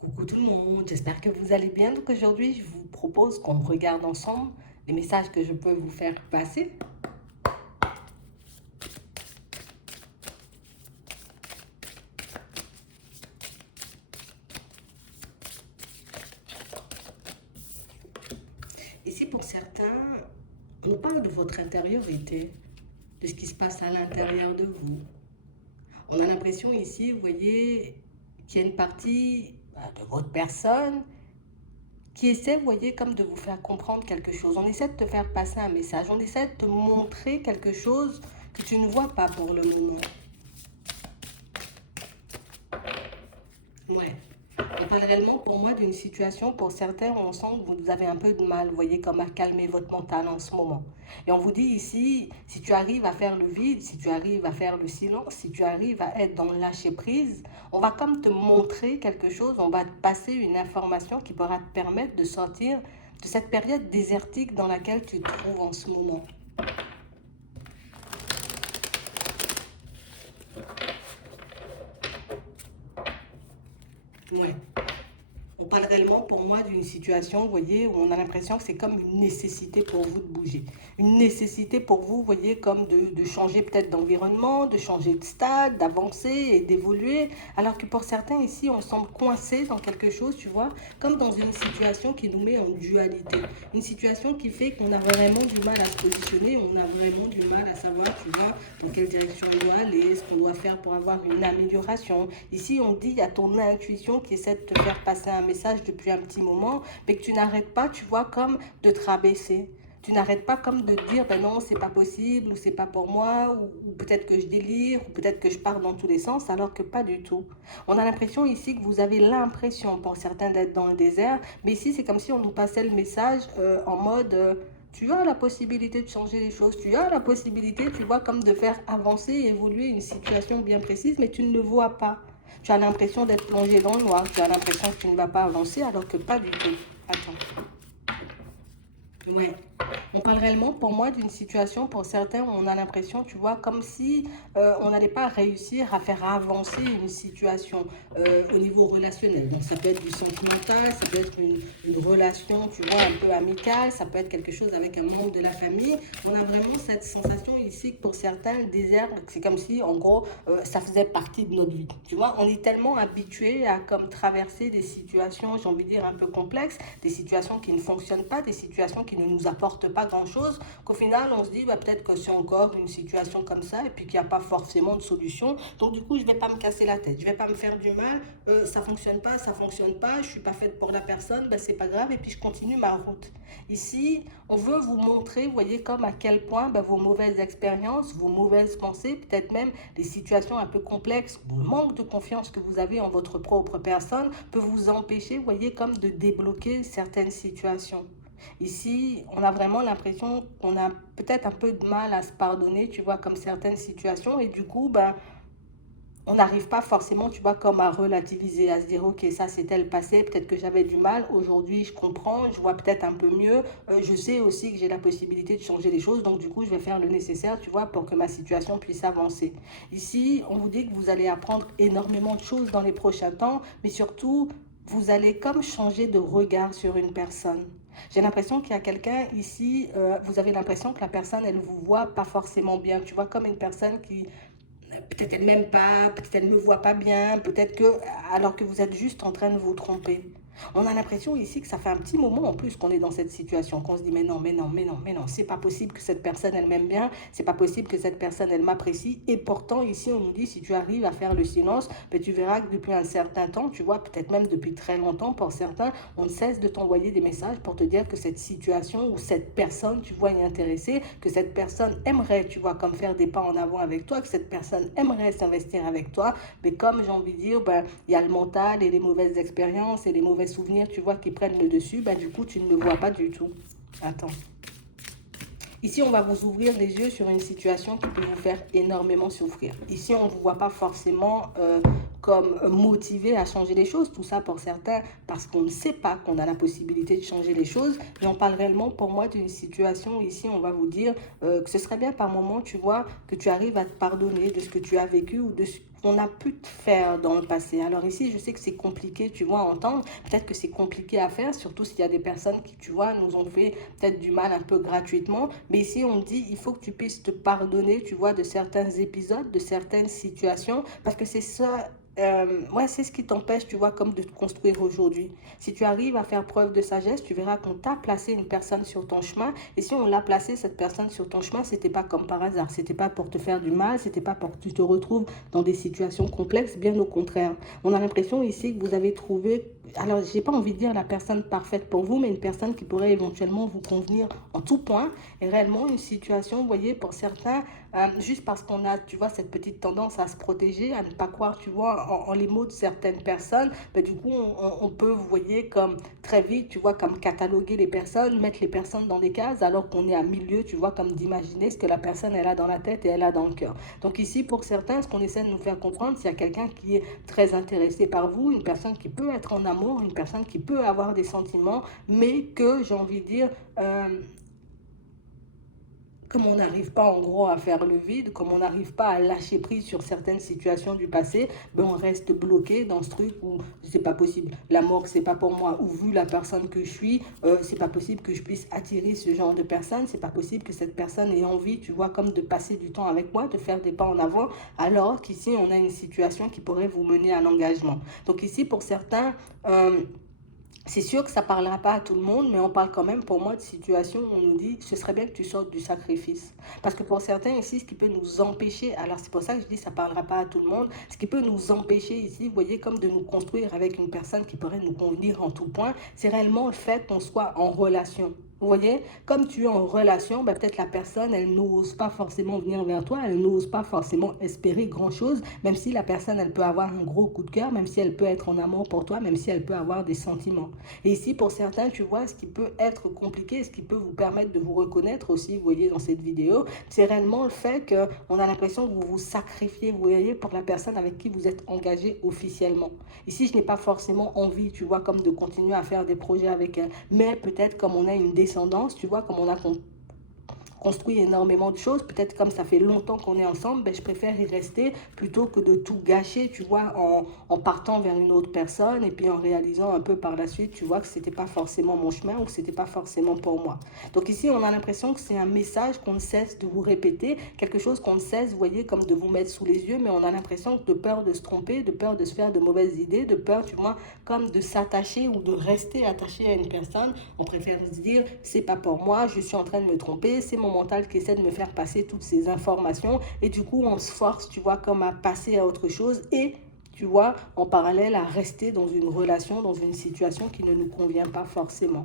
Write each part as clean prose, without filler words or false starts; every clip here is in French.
Coucou tout le monde, j'espère que vous allez bien. Donc aujourd'hui, je vous propose qu'on regarde ensemble les messages que je peux vous faire passer. Ici, pour certains, on parle de votre intériorité, de ce qui se passe à l'intérieur de vous. On a l'impression ici, vous voyez, qu'il y a une partie de votre personne qui essaie, vous voyez, comme de vous faire comprendre quelque chose. On essaie de te faire passer un message, on essaie de te montrer quelque chose que tu ne vois pas pour le moment. Ouais. On parle réellement pour moi d'une situation, pour certains, on sent que vous avez un peu de mal, vous voyez, comme à calmer votre mental en ce moment. Et on vous dit ici, si tu arrives à faire le vide, si tu arrives à faire le silence, si tu arrives à être dans le lâcher prise, on va comme te montrer quelque chose, on va te passer une information qui pourra te permettre de sortir de cette période désertique dans laquelle tu te trouves en ce moment. Ouais. On parle réellement pour moi d'une situation, vous voyez, où on a l'impression que c'est comme une nécessité pour vous de bouger. Une nécessité pour vous, vous voyez, comme de changer peut-être d'environnement, de changer de stade, d'avancer et d'évoluer. Alors que pour certains ici, on semble coincé dans quelque chose, tu vois, comme dans une situation qui nous met en dualité. Une situation qui fait qu'on a vraiment du mal à se positionner, on a vraiment du mal à savoir, tu vois, dans quelle direction on doit aller, ce qu'on doit faire pour avoir une amélioration. Ici, on dit, il y a ton intuition qui essaie de te faire passer un message depuis un petit moment, mais que tu n'arrêtes pas, tu vois, comme de te rabaisser. Tu n'arrêtes pas comme de te dire, ben non, c'est pas possible, ou c'est pas pour moi, ou peut-être que je délire, ou peut-être que je pars dans tous les sens, alors que pas du tout. On a l'impression ici que vous avez l'impression, pour certains, d'être dans le désert, mais ici, c'est comme si on nous passait le message en mode, tu as la possibilité de changer les choses, tu as la possibilité, tu vois, comme de faire avancer et évoluer une situation bien précise, mais tu ne le vois pas. Tu as l'impression d'être plongé dans le noir, tu as l'impression que tu ne vas pas avancer, alors que pas du tout. Attends. Ouais. On parle réellement pour moi d'une situation, pour certains, où on a l'impression, tu vois, comme si on n'allait pas réussir à faire avancer une situation au niveau relationnel. Donc ça peut être du sentimental, ça peut être une relation, tu vois, un peu amicale, ça peut être quelque chose avec un membre de la famille. On a vraiment cette sensation ici que pour certains, le désert, c'est comme si, en gros, ça faisait partie de notre vie. Tu vois, on est tellement habitué à comme traverser des situations, j'ai envie de dire, un peu complexes, des situations qui ne fonctionnent pas, des situations qui ne nous apportent pas grand-chose, qu'au final, on se dit, bah, peut-être que c'est encore une situation comme ça, et puis qu'il n'y a pas forcément de solution. Donc, du coup, je ne vais pas me casser la tête, je ne vais pas me faire du mal, ça ne fonctionne pas, ça ne fonctionne pas, je ne suis pas faite pour la personne, bah, c'est pas grave, et puis je continue ma route. Ici, on veut vous montrer, vous voyez, comme à quel point bah, vos mauvaises expériences, vos mauvaises pensées, peut-être même les situations un peu complexes, le manque de confiance que vous avez en votre propre personne, peut vous empêcher, vous voyez, comme de débloquer certaines situations. Ici, on a vraiment l'impression qu'on a peut-être un peu de mal à se pardonner, tu vois, comme certaines situations, et du coup, ben, on n'arrive pas forcément, tu vois, comme à relativiser, à se dire, ok, ça c'était le passé, peut-être que j'avais du mal, aujourd'hui je comprends, je vois peut-être un peu mieux, je sais aussi que j'ai la possibilité de changer les choses, donc du coup je vais faire le nécessaire, tu vois, pour que ma situation puisse avancer. Ici, on vous dit que vous allez apprendre énormément de choses dans les prochains temps, mais surtout, vous allez comme changer de regard sur une personne. J'ai l'impression qu'il y a quelqu'un ici, vous avez l'impression que la personne, elle vous voit pas forcément bien, tu vois, comme une personne qui peut-être elle m'aime pas, peut-être elle ne me voit pas bien, peut-être que, alors que vous êtes juste en train de vous tromper. On a l'impression ici que ça fait un petit moment en plus qu'on est dans cette situation, qu'on se dit mais non, mais non, mais non, mais non, c'est pas possible que cette personne elle m'aime bien, c'est pas possible que cette personne elle m'apprécie. Et pourtant ici on nous dit si tu arrives à faire le silence, ben, tu verras que depuis un certain temps, tu vois, peut-être même depuis très longtemps pour certains, on ne cesse de t'envoyer des messages pour te dire que cette situation ou cette personne, tu vois, est intéressée, que cette personne aimerait, tu vois, comme faire des pas en avant avec toi, que cette personne aimerait s'investir avec toi, mais comme j'ai envie de dire, ben, il y a le mental et les mauvaises expériences et les mauvais souvenirs, tu vois, qui prennent le dessus, ben, du coup, tu ne le vois pas du tout. Attends. Ici, on va vous ouvrir les yeux sur une situation qui peut vous faire énormément souffrir. Ici, on ne vous voit pas forcément comme motivé à changer les choses. Tout ça pour certains parce qu'on ne sait pas qu'on a la possibilité de changer les choses. Mais on parle réellement pour moi d'une situation ici, on va vous dire que ce serait bien par moment, tu vois, que tu arrives à te pardonner de ce que tu as vécu ou de on a pu te faire dans le passé. Alors ici, je sais que c'est compliqué, tu vois, à entendre. Peut-être que c'est compliqué à faire, surtout s'il y a des personnes qui, tu vois, nous ont fait peut-être du mal un peu gratuitement. Mais ici, on dit, il faut que tu puisses te pardonner, tu vois, de certains épisodes, de certaines situations, parce que c'est ça. Ouais, c'est ce qui t'empêche, tu vois, comme de te construire aujourd'hui. Si tu arrives à faire preuve de sagesse, tu verras qu'on t'a placé une personne sur ton chemin. Et si on l'a placé, cette personne sur ton chemin, c'était pas comme par hasard. C'était pas pour te faire du mal, c'était pas pour que tu te retrouves dans des situations complexes, bien au contraire. On a l'impression ici que vous avez trouvé, alors j'ai pas envie de dire la personne parfaite pour vous, mais une personne qui pourrait éventuellement vous convenir en tout point. Et réellement, une situation, vous voyez, pour certains, juste parce qu'on a, tu vois, cette petite tendance à se protéger, à ne pas croire, tu vois, en les mots de certaines personnes, ben, du coup, on peut, vous voyez, comme très vite, tu vois, comme cataloguer les personnes, mettre les personnes dans des cases, alors qu'on est à milieu, tu vois, comme d'imaginer ce que la personne, elle a dans la tête et elle a dans le cœur. Donc ici, pour certains, ce qu'on essaie de nous faire comprendre, s'il y a quelqu'un qui est très intéressé par vous, une personne qui peut être en amour, une personne qui peut avoir des sentiments, mais que, j'ai envie de dire, comme on n'arrive pas en gros à faire le vide, comme on n'arrive pas à lâcher prise sur certaines situations du passé, ben on reste bloqué dans ce truc où c'est pas possible. La mort, c'est pas pour moi. Ou vu la personne que je suis, c'est pas possible que je puisse attirer ce genre de personne. C'est pas possible que cette personne ait envie, tu vois, comme de passer du temps avec moi, de faire des pas en avant, alors qu'ici on a une situation qui pourrait vous mener à l'engagement. Donc ici, pour certains, c'est sûr que ça ne parlera pas à tout le monde, mais on parle quand même pour moi de situation où on nous dit ce serait bien que tu sortes du sacrifice. Parce que pour certains ici, ce qui peut nous empêcher, alors c'est pour ça que je dis ça ne parlera pas à tout le monde, ce qui peut nous empêcher ici, vous voyez, comme de nous construire avec une personne qui pourrait nous convenir en tout point, c'est réellement le fait qu'on soit en relation. Vous voyez, comme tu es en relation, ben peut-être la personne, elle n'ose pas forcément venir vers toi, elle n'ose pas forcément espérer grand-chose, même si la personne, elle peut avoir un gros coup de cœur, même si elle peut être en amour pour toi, même si elle peut avoir des sentiments. Et ici, pour certains, tu vois, ce qui peut être compliqué, ce qui peut vous permettre de vous reconnaître aussi, vous voyez, dans cette vidéo, c'est réellement le fait qu'on a l'impression que vous vous sacrifiez, vous voyez, pour la personne avec qui vous êtes engagé officiellement. Ici, je n'ai pas forcément envie, tu vois, comme de continuer à faire des projets avec elle, mais peut-être comme on a une descendance, tu vois, comme on a construit énormément de choses. Peut-être comme ça fait longtemps qu'on est ensemble, ben, je préfère y rester plutôt que de tout gâcher, tu vois, en partant vers une autre personne et puis en réalisant un peu par la suite, tu vois, que c'était pas forcément mon chemin ou que c'était pas forcément pour moi. Donc ici, on a l'impression que c'est un message qu'on ne cesse de vous répéter, quelque chose qu'on ne cesse, vous voyez, comme de vous mettre sous les yeux, mais on a l'impression que de peur de se tromper, de peur de se faire de mauvaises idées, de peur, tu vois, comme de s'attacher ou de rester attaché à une personne, on préfère se dire, c'est pas pour moi, je suis en train de me tromper, c'est mon mental qui essaie de me faire passer toutes ces informations et du coup on se force, tu vois, comme à passer à autre chose et tu vois, en parallèle à rester dans une relation, dans une situation qui ne nous convient pas forcément.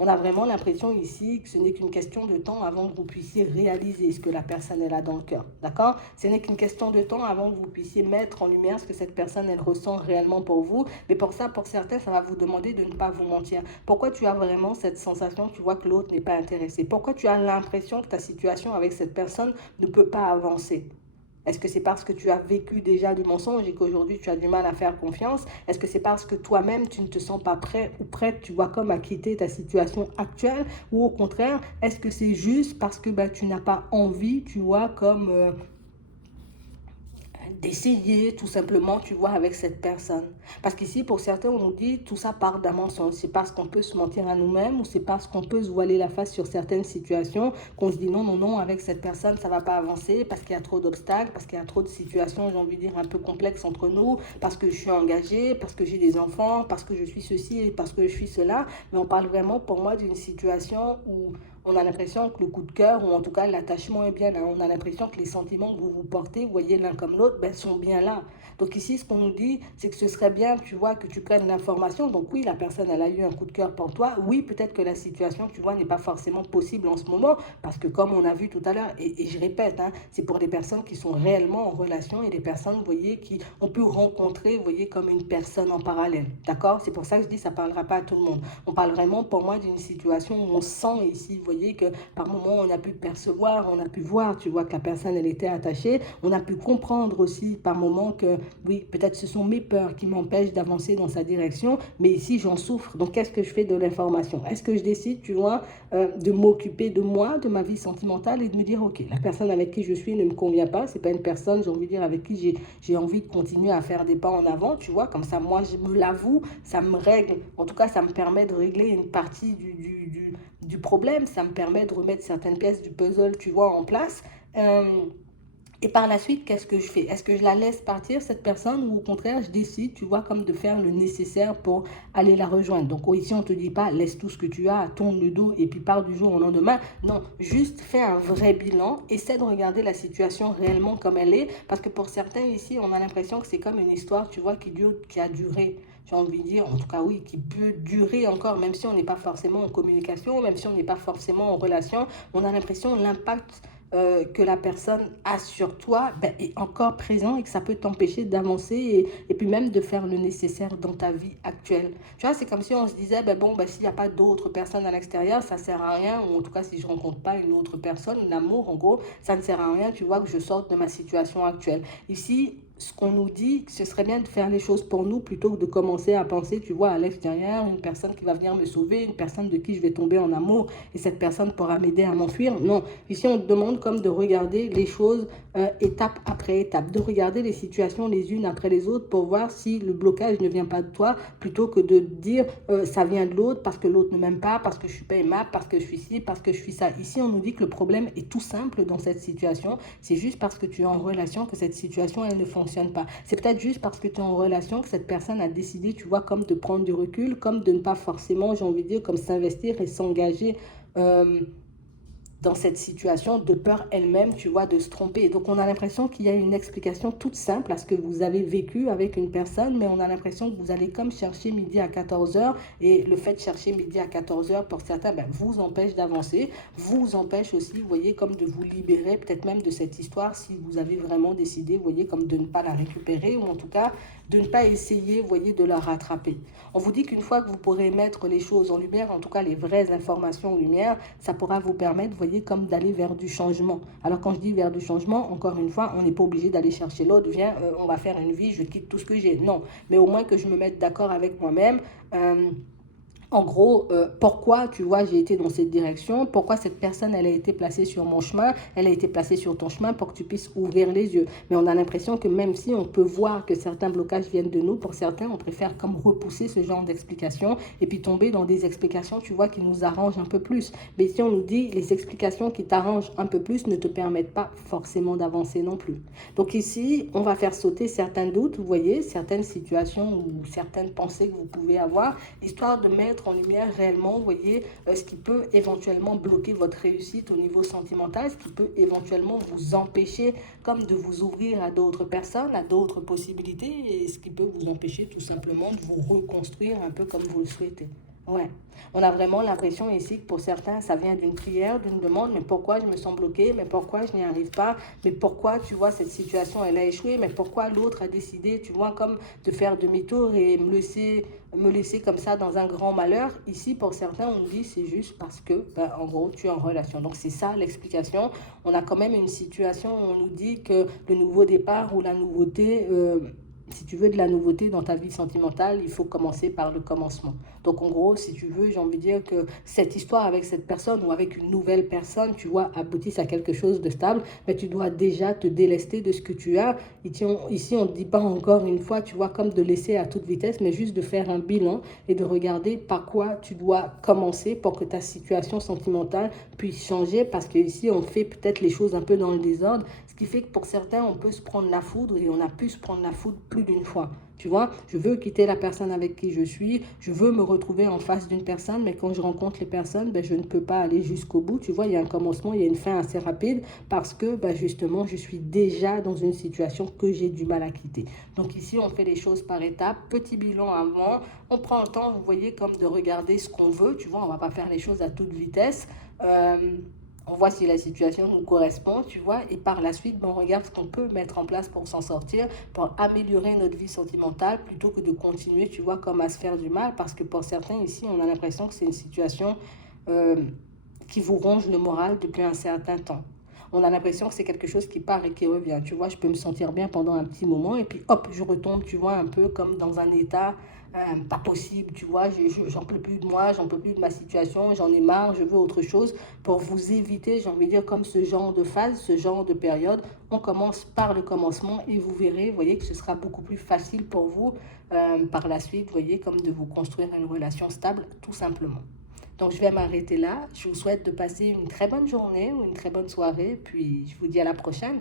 On a vraiment l'impression ici que ce n'est qu'une question de temps avant que vous puissiez réaliser ce que la personne elle a dans le cœur. D'accord? Ce n'est qu'une question de temps avant que vous puissiez mettre en lumière ce que cette personne elle ressent réellement pour vous. Mais pour ça, pour certains, ça va vous demander de ne pas vous mentir. Pourquoi tu as vraiment cette sensation, tu vois, que l'autre n'est pas intéressé? Pourquoi tu as l'impression que ta situation avec cette personne ne peut pas avancer? Est-ce que c'est parce que tu as vécu déjà du mensonge et qu'aujourd'hui tu as du mal à faire confiance? Est-ce que c'est parce que toi-même tu ne te sens pas prêt ou prête, tu vois, comme à quitter ta situation actuelle? Ou au contraire, est-ce que c'est juste parce que bah, tu n'as pas envie, tu vois, comme d'essayer tout simplement, tu vois, avec cette personne. Parce qu'ici, pour certains, on nous dit tout ça part d'un mensonge. C'est parce qu'on peut se mentir à nous-mêmes ou c'est parce qu'on peut se voiler la face sur certaines situations qu'on se dit non, non, non, avec cette personne, ça ne va pas avancer parce qu'il y a trop d'obstacles, parce qu'il y a trop de situations, j'ai envie de dire, un peu complexes entre nous, parce que je suis engagée, parce que j'ai des enfants, parce que je suis ceci et parce que je suis cela. Mais on parle vraiment pour moi d'une situation où on a l'impression que le coup de cœur, ou en tout cas l'attachement est bien là. On a l'impression que les sentiments que vous vous portez, vous voyez l'un comme l'autre, ben, sont bien là. Donc ici, ce qu'on nous dit, c'est que ce serait bien, tu vois, que tu prennes l'information. Donc oui, la personne, elle a eu un coup de cœur pour toi. Oui, peut-être que la situation, tu vois, n'est pas forcément possible en ce moment, parce que comme on a vu tout à l'heure, et je répète, hein, c'est pour des personnes qui sont réellement en relation et des personnes, vous voyez, qui ont pu rencontrer, vous voyez, comme une personne en parallèle. D'accord? C'est pour ça que je dis, ça ne parlera pas à tout le monde. On parle vraiment, pour moi, d'une situation où on sent ici, vous voyez, voyez, que par moment, on a pu percevoir, on a pu voir, tu vois, que la personne, elle était attachée. On a pu comprendre aussi par moment que, oui, peut-être ce sont mes peurs qui m'empêchent d'avancer dans sa direction, mais ici, j'en souffre. Donc, qu'est-ce que je fais de l'information? Est-ce que je décide, tu vois, de m'occuper de moi, de ma vie sentimentale et de me dire, OK, la personne avec qui je suis ne me convient pas, c'est pas une personne, j'ai envie de dire, avec qui j'ai envie de continuer à faire des pas en avant, tu vois, comme ça, moi, je me l'avoue, ça me règle, en tout cas, ça me permet de régler une partie du problème, ça me permet de remettre certaines pièces du puzzle, tu vois, en place. Et par la suite, qu'est-ce que je fais? Est-ce que je la laisse partir, cette personne, ou au contraire, je décide, tu vois, comme de faire le nécessaire pour aller la rejoindre. Donc ici, on ne te dit pas, laisse tout ce que tu as, tourne le dos et puis pars du jour au lendemain. Non, juste fais un vrai bilan, essaie de regarder la situation réellement comme elle est, parce que pour certains ici, on a l'impression que c'est comme une histoire, tu vois, qui a duré. J'ai envie de dire, en tout cas oui, qui peut durer encore, même si on n'est pas forcément en communication, même si on n'est pas forcément en relation, on a l'impression l'impact que la personne a sur toi ben, est encore présent et que ça peut t'empêcher d'avancer et puis même de faire le nécessaire dans ta vie actuelle. Tu vois, c'est comme si on se disait, ben bon, ben, s'il n'y a pas d'autres personnes à l'extérieur, ça ne sert à rien, ou en tout cas si je ne rencontre pas une autre personne, l'amour en gros, ça ne sert à rien, tu vois, que je sorte de ma situation actuelle. Ici, ce qu'on nous dit, ce serait bien de faire les choses pour nous plutôt que de commencer à penser, tu vois, à l'extérieur, une personne qui va venir me sauver, une personne de qui je vais tomber en amour et cette personne pourra m'aider à m'enfuir. Non, ici on te demande comme de regarder les choses étape après étape, de regarder les situations les unes après les autres pour voir si le blocage ne vient pas de toi plutôt que de dire ça vient de l'autre parce que l'autre ne m'aime pas, parce que je suis pas aimable, parce que je suis ci, parce que je suis ça. Ici on nous dit que le problème est tout simple dans cette situation, c'est juste parce que tu es en relation que cette situation elle ne fonctionne pas. C'est peut-être juste parce que tu es en relation que cette personne a décidé, tu vois, comme de prendre du recul, comme de ne pas forcément, j'ai envie de dire, comme s'investir et s'engager dans cette situation de peur elle-même, tu vois, de se tromper. Et donc, on a l'impression qu'il y a une explication toute simple à ce que vous avez vécu avec une personne, mais on a l'impression que vous allez comme chercher midi à 14 heures et le fait de chercher midi à 14 heures pour certains, ben, vous empêche d'avancer, vous empêche aussi, vous voyez, comme de vous libérer peut-être même de cette histoire si vous avez vraiment décidé, vous voyez, comme de ne pas la récupérer ou en tout cas de ne pas essayer, vous voyez, de la rattraper. On vous dit qu'une fois que vous pourrez mettre les choses en lumière, en tout cas les vraies informations en lumière, ça pourra vous permettre, vous voyez, comme d'aller vers du changement. Alors quand je dis vers du changement, encore une fois, on n'est pas obligé d'aller chercher l'autre, viens, on va faire une vie, je quitte tout ce que j'ai. Non, mais au moins que je me mette d'accord avec moi-même. En gros, pourquoi, tu vois, j'ai été dans cette direction, pourquoi cette personne, elle a été placée sur mon chemin, elle a été placée sur ton chemin pour que tu puisses ouvrir les yeux. Mais on a l'impression que même si on peut voir que certains blocages viennent de nous, pour certains, on préfère comme repousser ce genre d'explications et puis tomber dans des explications, tu vois, qui nous arrangent un peu plus. Mais si on nous dit les explications qui t'arrangent un peu plus ne te permettent pas forcément d'avancer non plus. Donc ici, on va faire sauter certains doutes, vous voyez, certaines situations ou certaines pensées que vous pouvez avoir, histoire de mettre en lumière réellement, vous voyez, ce qui peut éventuellement bloquer votre réussite au niveau sentimental, ce qui peut éventuellement vous empêcher comme de vous ouvrir à d'autres personnes, à d'autres possibilités, et ce qui peut vous empêcher tout simplement de vous reconstruire un peu comme vous le souhaitez. Ouais, on a vraiment l'impression ici que pour certains, ça vient d'une prière, d'une demande, mais pourquoi je me sens bloquée, mais pourquoi je n'y arrive pas, mais pourquoi, tu vois, cette situation, elle a échoué, mais pourquoi l'autre a décidé, tu vois, comme de faire demi-tour et me laisser comme ça dans un grand malheur. Ici, pour certains, on dit c'est juste parce que, ben, en gros, tu es en relation. Donc, c'est ça l'explication. On a quand même une situation où on nous dit que le nouveau départ ou la nouveauté... si tu veux de la nouveauté dans ta vie sentimentale, il faut commencer par le commencement. Donc en gros, si tu veux, j'ai envie de dire que cette histoire avec cette personne ou avec une nouvelle personne, tu vois, aboutisse à quelque chose de stable, mais tu dois déjà te délester de ce que tu as. Ici, on ne dit pas encore une fois, tu vois, comme de laisser à toute vitesse, mais juste de faire un bilan et de regarder par quoi tu dois commencer pour que ta situation sentimentale puisse changer, parce qu'ici, on fait peut-être les choses un peu dans le désordre, ce qui fait que pour certains, on peut se prendre la foudre et on a pu se prendre la foudre plus d'une fois. Tu vois, je veux quitter la personne avec qui je suis, je veux me retrouver en face d'une personne, mais quand je rencontre les personnes, ben, je ne peux pas aller jusqu'au bout. Tu vois, il y a un commencement, il y a une fin assez rapide parce que ben, justement, je suis déjà dans une situation que j'ai du mal à quitter. Donc ici, on fait les choses par étapes, petit bilan avant, on prend le temps, vous voyez, comme de regarder ce qu'on veut. Tu vois, on ne va pas faire les choses à toute vitesse. On voit si la situation nous correspond, tu vois, et par la suite, on regarde ce qu'on peut mettre en place pour s'en sortir, pour améliorer notre vie sentimentale, plutôt que de continuer, tu vois, comme à se faire du mal, parce que pour certains ici, on a l'impression que c'est une situation qui vous ronge le moral depuis un certain temps. On a l'impression que c'est quelque chose qui part et qui revient. Tu vois, je peux me sentir bien pendant un petit moment et puis hop, je retombe, tu vois, un peu comme dans un état pas possible, tu vois, j'en peux plus de moi, j'en peux plus de ma situation, j'en ai marre, je veux autre chose. Pour vous éviter, j'ai envie de dire, comme ce genre de phase, ce genre de période, on commence par le commencement et vous verrez, vous voyez, que ce sera beaucoup plus facile pour vous par la suite, vous voyez, comme de vous construire une relation stable, tout simplement. Donc, je vais m'arrêter là. Je vous souhaite de passer une très bonne journée ou une très bonne soirée. Puis, je vous dis à la prochaine.